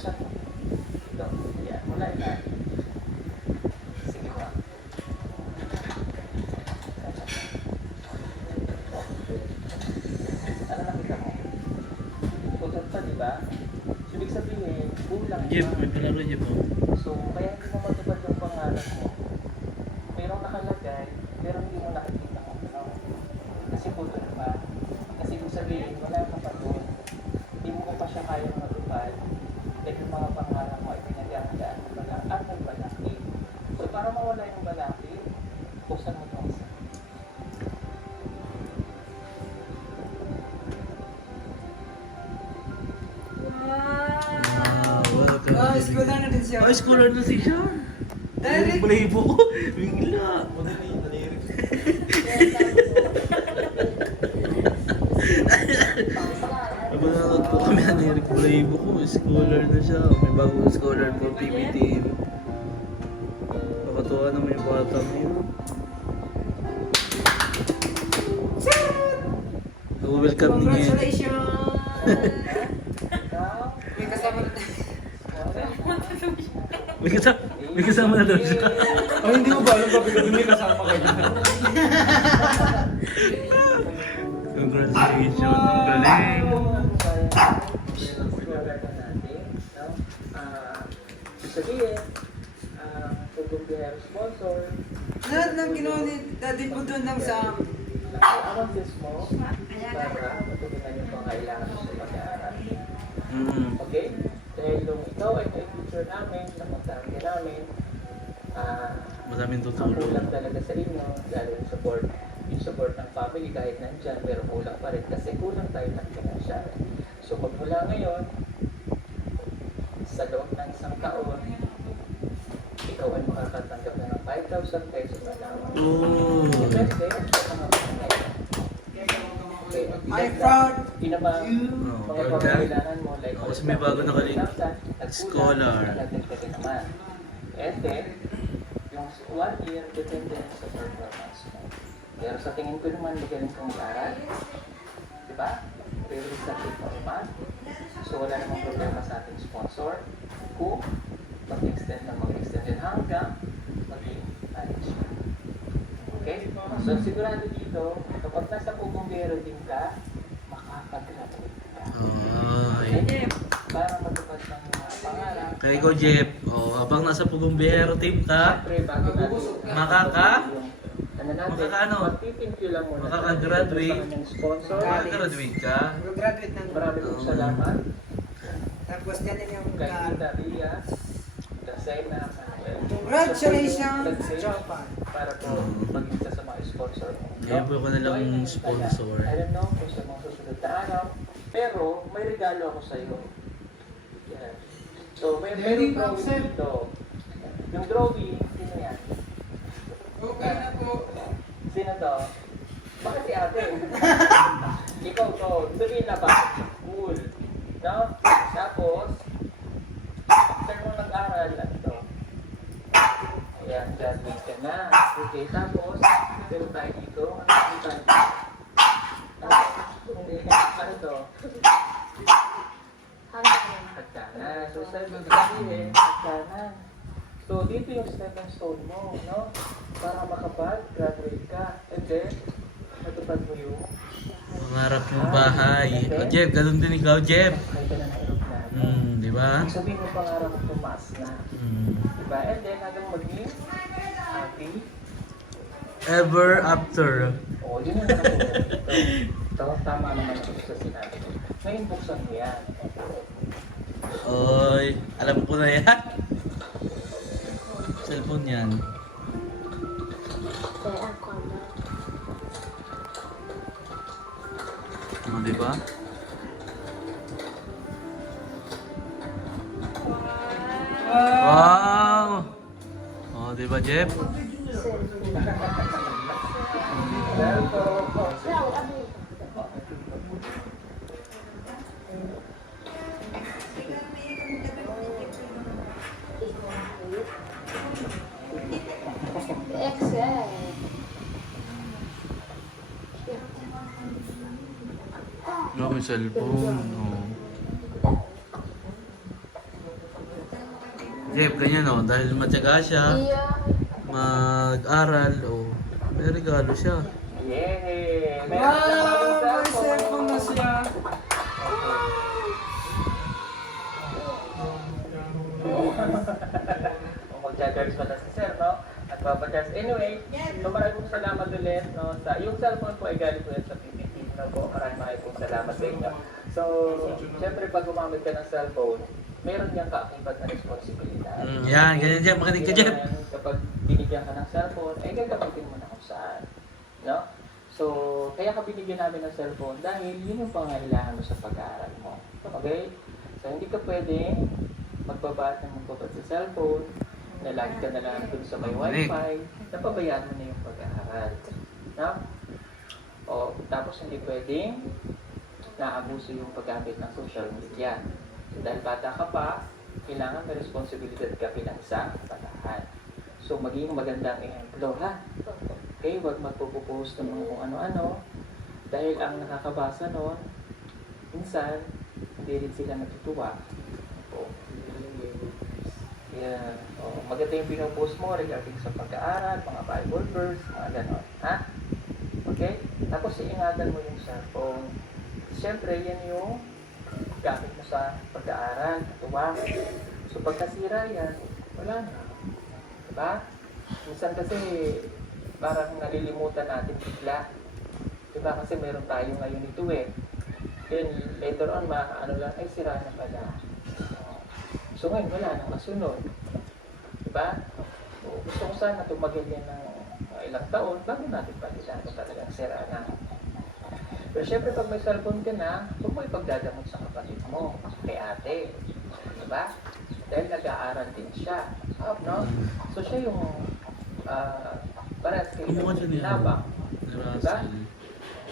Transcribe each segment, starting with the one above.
buksan mo. Ito. Yan. Wala na. Sige ba? Ano nakita mo? Putot pa, di ba? Ibig sabihin, kulang Jeep, pa. may palaro Jeep po. So, kaya hindi mo matupad yung pangarap mo. Merong nakalagay, pero hindi mo nakikita kung ano. Kasi putol pa. Kasi ibig sabihin, wala ka pa doon. Hindi mo pa siya kayang matupad. Dahil yung mga pangarap mo ay pinaghahandaan ng balak at ng balaki. So, para mawala yung balaki, buksan mo itong isa. Oh, scholar na din siya. Oh, scholar na siya. Direct. Balahibo ko. Bigla. Nanonood po kami na Eric Balahibo ko. Scholar na siya. May bagong scholar po PBT. Nakatuwa naman yung bata niya. Welcome niya. Congratulations! Now, May kasama na. May kasama na daw siya. Ay, hindi ko ba alam pa bigla may kasama kayo. Congratulations. Ang galing. Sabihin, pag-compare sponsor, Lahat ng ginawa ni Daddy po doon lang sa... allowances mo para matugunan yung pangailangan mo sa pag-aaral. Okay? Dahil nung ikaw ay may future namin, napuntahan ka namin, Maraming ang tutulong. kulang talaga sa inyo, lalo yung support ng family kahit nandyan, pero kulang pa rin kasi kulang tayo ng financial. So magmula ngayon, sa loob ng isang taon, ikaw ay makakatanggap na ng 5,000 pesos na lamang. Oh. Depende sa mga pangay. Okay, I'm proud Inabang Oh, mga proud ka? pangailangan mo, like Oh, kasi may bago na kalit. Scholar. Nagdagdagan naman. And then, yung 1 year, depende sa performance mo. Pero sa tingin ko naman, magaling kang mag-aral. Diba? Release na performance. So, wala namang problema sa ating sponsor. Kung mag-extend na mag-extend hanggang maging ayos siya. Okay? So, sigurado dito, kapag nasa Pugumbero din ka, makapag-graduate ka. Ay. Para matupad ng mga pangarap. Kaya ikaw, Jeff, oh, habang nasa Pugumbero team ka, Siyempre, bago natin, ano natin, Makakaano? magpipintyo lang muna. Makakagraduate. Sa kanyang sponsor. makaka-graduate ka. mag-graduate ng... Maraming pong salamat. Tapos yan din yung... Kay Tita Ria, Dasena, Congratulations, Japan! para po maging isa sa mga sponsor. Ngayon po ko na lang So, ayun, sponsor. I don't know kung sa mga susunod na araw, pero may regalo ako sa iyo. Yan. So, may drawing dito. Yung drawing, sino yan? Okay na po. Sino to? Bakit si ate? Ikaw to. Sabihin na ba? Cool. No? Tapos, after mo nag-aral, ano to? Ayan, graduate ka na. Okay, tapos, pero tayo dito. Ano tayo? Ano to? Hagdanan. So, sabihin, hagdanan. So, dito yung stepping stone mo, no? Para makapag-graduate ka. And then, matupad mo yung Pangarap yung bahay. Oh, Jeff, ganun din ikaw, Jeff. sakay ka na ng aeroplano. Di ba? Ibig sabihin mo pangarap mo tumaas na. Diba? And then, hanggang maging happy. Ever after. O, yun yung nakuha dito. So, tama naman ako sa sinabi ko. Ngayon, buksan mo yan. Oy, alam ko na yan. Cellphone yan. Oh, di ba? Wow! Oh, di ba, Jeff? Excel. May cellphone. Oh. Jeff, ganyan o. Dahil matyaga siya, mag-aral, o may regalo siya. Yay! Meron siya bagong Wow! May cellphone na siya. Kung mag-charge pa na si Sir, no? At papacharge. Anyway, so maraming salamat ulit, no? Yung cellphone po ay galing po yan sa PPT, no po? Maraming pong salamat sa inyo. So, syempre pag gumamit ka ng cellphone, meron niyang kaakibat na responsibilidad. Yan, ganyan Jeff. Makinig ka Jeff. Kapag binigyan ka ng cellphone, ay gagamitin mo na kung saan. No? So, kaya ka binigyan namin ng cellphone dahil yun yung pangailangan mo sa pag-aaral mo. Okay? So, hindi ka pwede magbabat ng magbabat sa cellphone, na lagi ka na lang dun sa may wifi, napabayaan mo na yung pag-aaral. No? O, tapos hindi pwedeng naabuso yung paggamit ng social media. So, dahil bata ka pa, kailangan may responsibilidad ka bilang isang batahan. So, maging magandang ehemplo, ha? Okay, huwag magpo-post ng mga kung ano-ano. Dahil ang nakakabasa noon, minsan, hindi rin sila natutuwa. O, yeah. O, maganda yung pinopost mo regarding sa pag-aaral, mga Bible verse, mga ganon. Ha? Okay? Tapos, iingatan mo yung cellphone. Siyempre, yan yung gamit mo sa pag-aaral, tuwa. So, pagkasira yan, wala na. Diba? Minsan kasi, parang nalilimutan natin bigla. Diba? Kasi meron tayo ngayon ito eh. Then, later on, ano lang, ay sira na pala. So, ngayon, wala nang masunod. Diba? So, gusto ko sana tumagal yan ng ilang taon bago natin palitan kung talagang sira na. Pero syempre, pag may cellphone ka na, huwag mo ipagdadamot sa kapatid mo, kay ate. Diba? Dahil nag-aaral din siya. No? So, siya yung parehas kayo Kumuha siya niya. labang. Diba?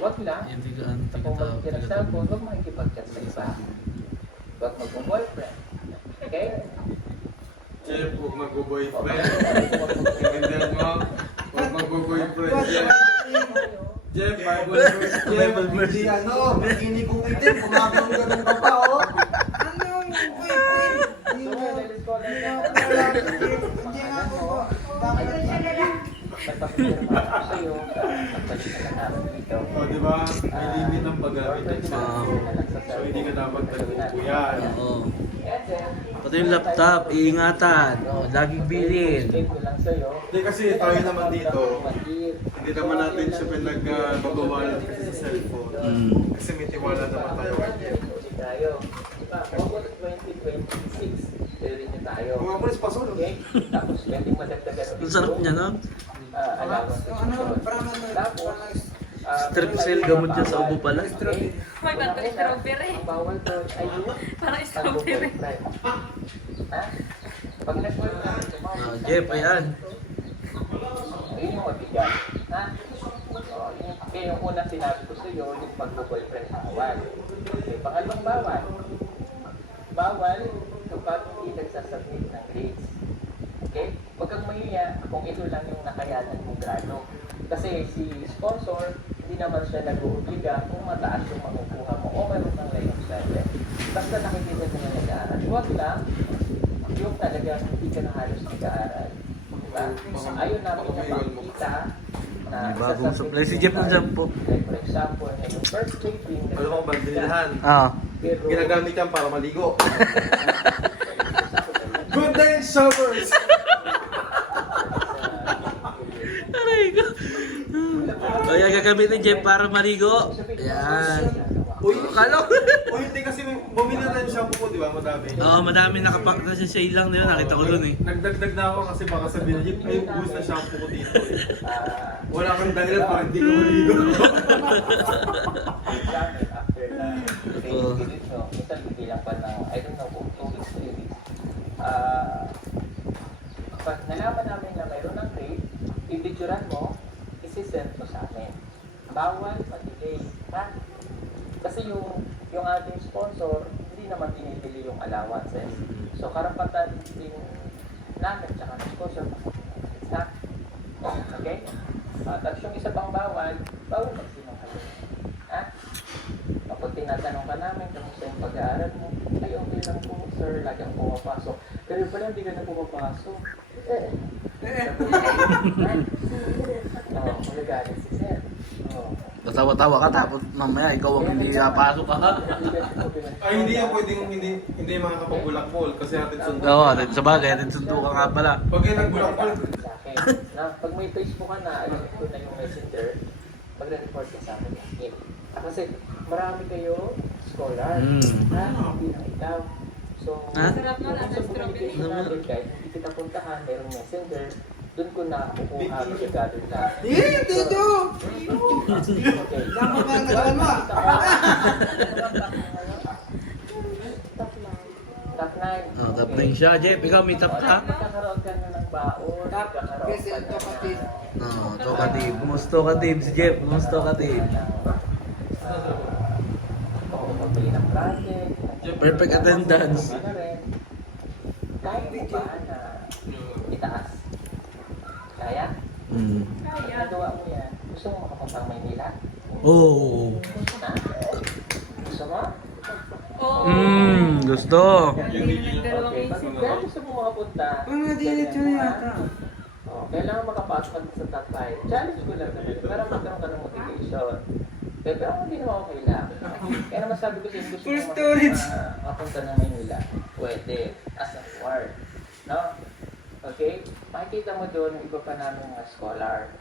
Huwag lang. Hindi ka Kung mag-get ng cellphone, huwag makikipag-chat sa iba. Huwag mag-boyfriend. Okay? Jeff, huwag mag-boyfriend. Intindihan mo? Huwag mag-boyfriend, Jeff. Jeff, Bible verse. Jeff, Hindi bikini kong itim, kumagano'n ka pa, oh. Ano yung boyfriend? Hindi So, nga. let's go Hindi na. nga ako lalaki. Hindi nga ako. Bakit? Nagpapasalamat ako sa iyo sa pagbalik na namin dito. O, di ba? May limit ang paggamit ng cellphone. So, So, hindi ka dapat nagpupuyan. Oo. And then, Pati yung laptop, iingatan. O, laging bilhin. explain ko lang sa'yo. Hindi kasi tayo naman dito, Mag-give. hindi naman natin siya pinagbabawalan kasi sa cellphone. Kasi may tiwala naman tayo kay Jeff. Ulit tayo. Diba? August 2026, rin niyo tayo. Kung ako is pasunod. Okay? Tapos, pwede madagdagan ulit Ang sarap yung, niya, no? allowance sa Ano? susunod. Parang Tapos, Strip sale gamot dyan sa ubo pala. Okay? May parang strawberry. Ang bawal doon ay yung Parang strawberry. pag-boyfriend. Ha? Pag nag-boyfriend, Jeff, ayan. ayun yung mabigat. Ha? Kaya yung unang sinabi ko sa iyo, yung pag-boyfriend bawal. Okay, pangalawang bawal. Bawal kapag hindi nagsasubmit ng grades. Okay? Huwag kang mahiya kung ito lang yung nakayanan mong grado. Kasi si sponsor, hindi naman siya nag-uubliga kung mataas yung makukuha mo o mayroon ng layong level. Basta nakikita niya na nag-aaral. Huwag lang yung talagang hindi ka na halos nag-aaral. Diba? Ayun namin na makikita na May bagong isasubmit supply. Si mo Jeff ng tayo. shampoo. Like for example, yung first taping, Alam mo, bandilihan. pero Ginagamit yan para maligo. Good day, showers! Aray ko. Kaya gagamitin Jeff para marigo. Ayan. Uy, Kalo. Uy, hindi kasi bumili na yung shampoo ko, di ba? Madami. Oo, madami nakapack na sa sale lang nila. Nakita ko dun eh. Nagdagdag na ako kasi baka sabihin niya, ay, ubus na shampoo ko dito eh. ah, Wala kang dahilan para hindi ka maligo. examine after na Oo. pinag nyo, minsan bibilang pa ng, I don't know, kung 2 weeks, 3 weeks. Pag nalaman namin na mayroon ng grade, i-picturean mo, isi-send mo sa amin. Bawal ma-delay. Ha? Kasi yung ating sponsor, hindi naman pinipili yung allowances. So, karapatan din namin, tsaka ng sponsor, ha? Okay? Tapos yung isa pang bawal magsinungaling. Ha? Kapag tinatanong ka namin kung sa yung pag-aaral mo, ay okay lang po, sir, lagi ang pumapasok. Pero pala hindi ka na pumapasok. Oo, magagalit si Sir. Oo. Tatawa-tawa ka tapos mamaya ikaw ang hindi napasok ka. Ay, hindi yan pwedeng hindi makakapag-bulakbol kasi natin sundo. Oo, sa bagay, atin sundo ka nga pala. Pag yan nagbulakbol, Sa akin. Na, pag may Facebook ka na, ayun ko na yung messenger, magre-report ka sa akin. Okay. Kasi marami kayo scholar. Ha? Hindi lang ikaw. So, Ha? Sarap nun, yung ang sa communication strawberry. natin, kahit hindi kita puntahan, mayroong messenger, doon ko na kukuha agad na. Tito! Okay. Saan mo ba ang katawan mo? Top 9. Oh, top 9 siya, Jeff. Ikaw may top ka? Magkakaroon ka na ng baon. Top, magkakaroon kasi ka ito na kapit. Oo, talkative. Gusto ka team si Jeff. Gusto ka team. Magbili ng project. Perfect attendance. Ano rin. Kaya mo ba na itaas? Kaya? Nagawa mo yan. Gusto mo makapuntang Maynila? Oo. Ha? Gusto mo? Oo. Gusto. Yung dalawang Okay, isip. kaya gusto mo makapunta. Ang nadilit yun yata. Oh, kailangan makapasok ka sa top 5. Challenge ko lang naman. Para magkaroon ka ng motivation. Pero hindi naman ako kailangan. Kaya naman sabi ko sa inyo, gusto Full mo storage. mapunta ng Maynila. Pwede. As a ward. No? Okay? Makikita mo doon yung iba pa namin mga scholar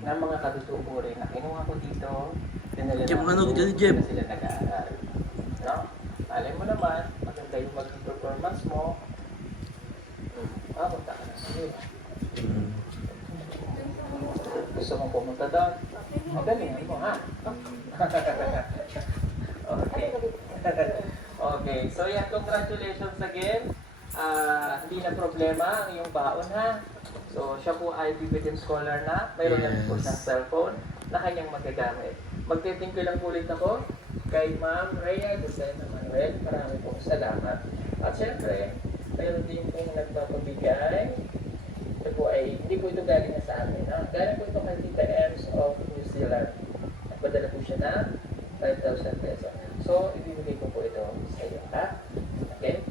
na mga katutubo rin na kinuha ko dito. Dinala Jeff, namin ano doon, dyan, Jeff? na sila nag-aaral. No? Alay mo naman, maganda yung maging performance mo. Punta ka na sa Manila. Gusto mong pumunta doon? Magaling mo, ha? Okay. Okay. So, yan. Congratulations again. Hindi na problema ang iyong baon, ha? So, siya po ay Tibetan scholar na. Mayroon na rin po siyang cellphone na kanyang magagamit. Magte-thank you lang po ulit ako kay Ma'am Rhea Lucena Manuel. Marami pong salamat. At syempre, mayroon din pong nagpapabigay. Ito po ay, hindi po ito galing na sa amin. Galing po ito kay Tita Ems of New Zealand. Nagpadala po siya na 5,000 pesos. So, ibibigay ko po ito sa iyo, ha? Okay?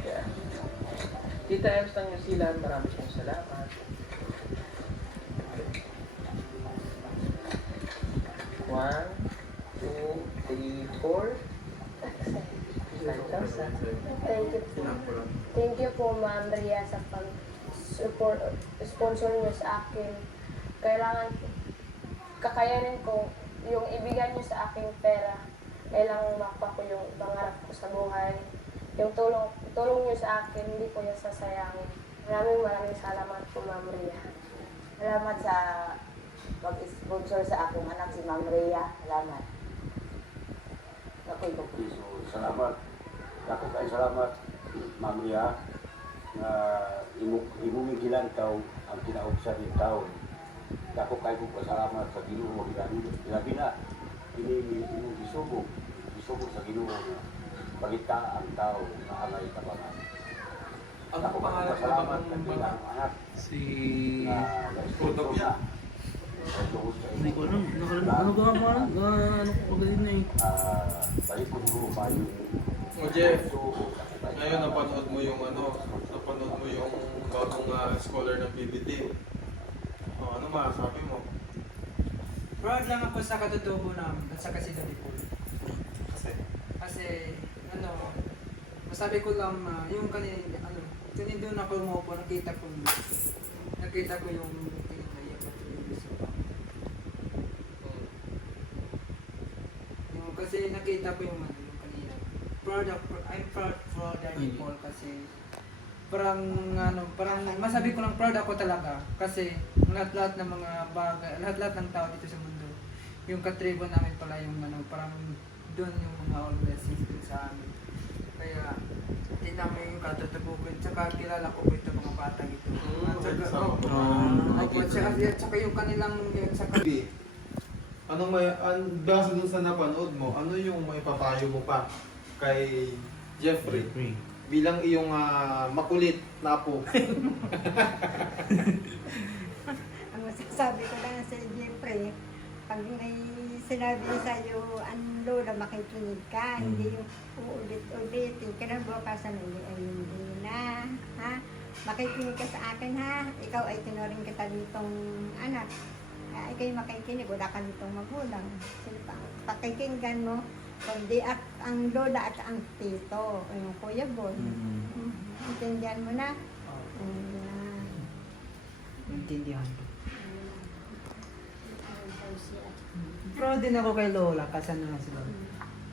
Yeah. Tita Ems ng New Zealand, marami pong salamat. One, two, three, four. 9,000. Thank you po. Thank you po, Ma'am Ria, sa pag-sponsor niyo sa akin. Kailangan, kakayanin ko yung ibigay niyo sa aking pera. Kailangan makuha ko yung pangarap ko sa buhay. Yung tulong niyo sa akin, hindi ko yan sasayangin. Maraming salamat po, Ma'am Ria. Salamat sa pag-sponsor sa aking anak, si Ma'am Ria. Salamat. Okay po. So, salamat. Ako kay salamat, Ma'am Ria, na imumigilan taw ang kinaubsa ni taon. Ako kay ko pasalamat sa Ginoo ilabi na ini isubog sa Ginoo na pagita ang tao na angay tabangan. Ano po pangalan ng Salamat mga kay ang anak Si... na Putok niya? Hindi ko alam. Ano ba nga? Ano ko pagaling na eh. Balik ko duro pa yung O Jeff, ngayon napanood mo yung bagong scholar ng PBT. O, ano masasabi mo? Proud lang ako sa katutubo namin at sa kasidali po. Kasi, masabi ko lang, yung kanina, doon ako umupo, nakita ko yung tinataya ko yung gusto ko. Kasi nakita ko yung kanina. I'm proud for Daddy Paul kasi parang masabi ko lang proud ako talaga kasi lahat-lahat ng mga bagay, lahat-lahat ng tao dito sa mundo, yung katribo namin pala yung parang doon yung mga all blessings dun sa amin. Kaya hindi namin yung katutubukin, tsaka kilala ko ito mga bata ito. At saka yung kanilang Base dun sa napanood mo, ano yung maipapayo mo pa kay Jeffrey bilang iyong makulit na apo? Ang masasabi ko lang sa Jeffrey, pag may sinabi sa'yo, ang lola, makikinig ka, hindi yung uulit-ulitin. Kinabukasan hindi ay hindi na, ha? Makikinig ka sa akin, ha? Ikaw ay tinuring kita ditong anak. Ikaw'y makikinig, wala ka ditong magulang. Sino pa? Pakikinggan mo, kundi at ang lola at ang tito, o yung kuya boy. Intindihan mo na? Ayan. Intindihan ko. Proud din ako kay Lola kasi ano si Lola.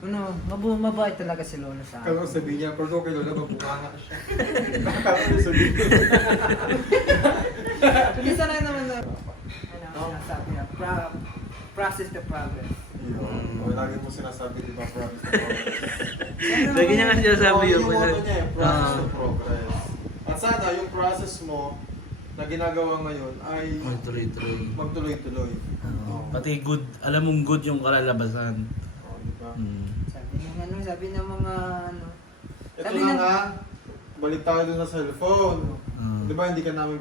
Ano, mabait talaga si Lola sa akin. Kasi sabi niya, pero kay Lola, mabukanga siya. Nakakatawa sabi niya. Hindi sanay naman na, sinasabi niya, process the progress. Yun. Lagi mo sinasabi, di ba, progress to progress. Lagi niya nga sinasabi yun. Yung motto niya, process to progress. At sana, yung process mo na ginagawa ngayon ay Magtuloy-tuloy. magtuloy-tuloy. Pati good, alam mong good yung kalalabasan. Di ba? Sabi ng mga ano, Ito sabi na ng- nga, balik tayo dun sa cellphone. Ah. Di ba hindi namin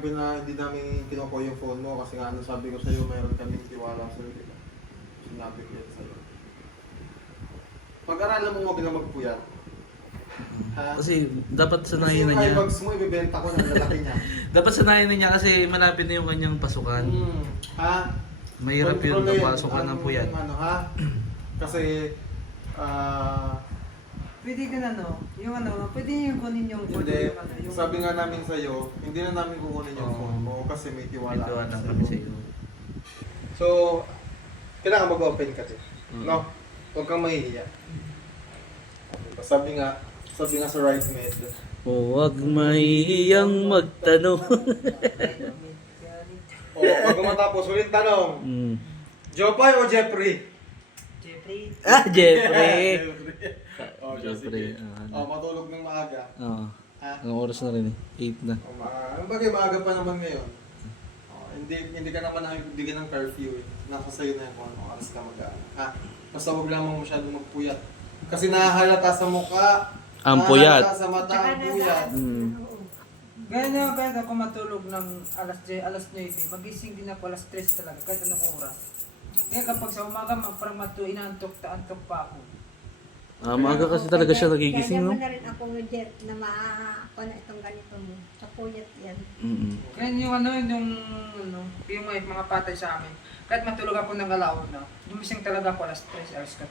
kinukuha yung phone mo kasi nga ano sabi ko sa'yo, mayroon kaming tiwala sa'yo, di ba? Sinabi ko yan sa'yo. Pag-aralan mo huwag na magpuyat. Ha? Kasi dapat sanayin na Kasi niya. yung iBags mo, ibibenta ko ng lalaki niya. Dapat sanayin na niya kasi malapit na yung kanyang pasukan. Ha? Mahirap yun Kontrolin pasukan ng ang puyat. Ano, ha? Kasi, pwede ka na no, yung ano, pwede yung kunin yung hindi, yung ano, yung sabi nga namin sa'yo, hindi na namin kukunin yung Oo. phone mo kasi may tiwala Ito kami lang sa'yo. kami sa iyo. So, kailangan mag-open kasi. Mm. No? Huwag kang mahihiya. Sabi nga sa right med, Huwag mahihiyang magtanong. bago matapos, ulit tanong, Jopay o Jeffrey? Jeffrey. Jeffrey! Oh, Jeffrey, sige. ano. Matulog ng maaga. Oo. Ha? Anong oras na rin eh? 8 na. Ang bagay, maaga pa naman ngayon. Hindi ka naman bigyan ng curfew eh. Nasa sa'yo na yun kung anong oras ka mag-ano. Ha? Basta huwag lamang masyadong magpuyat. Kasi nahahalata sa mukha. Ang puyat. Nahahalata sa mata ang puyat. Ganyan kahit ako matulog ng alas 9, magising din ako alas 3 talaga, kahit anong oras. Kaya kapag sa umaga, parang inaantok pa ako. Maaga kasi talaga siya nagigising, no? Kaya na rin ako Jet na ako na itong ganito mo. Sa puyat yan. Kaya yung mga patay sa amin, kahit matulog ako ng alauna, dumising talaga ako alas 3, alas 4.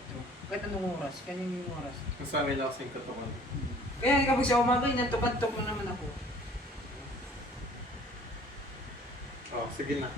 Kahit anong oras, ganyan yung oras. Kasama nila kasing katawan. Kaya kapag sa umaga, inantok-antok mo naman ako. Sige na.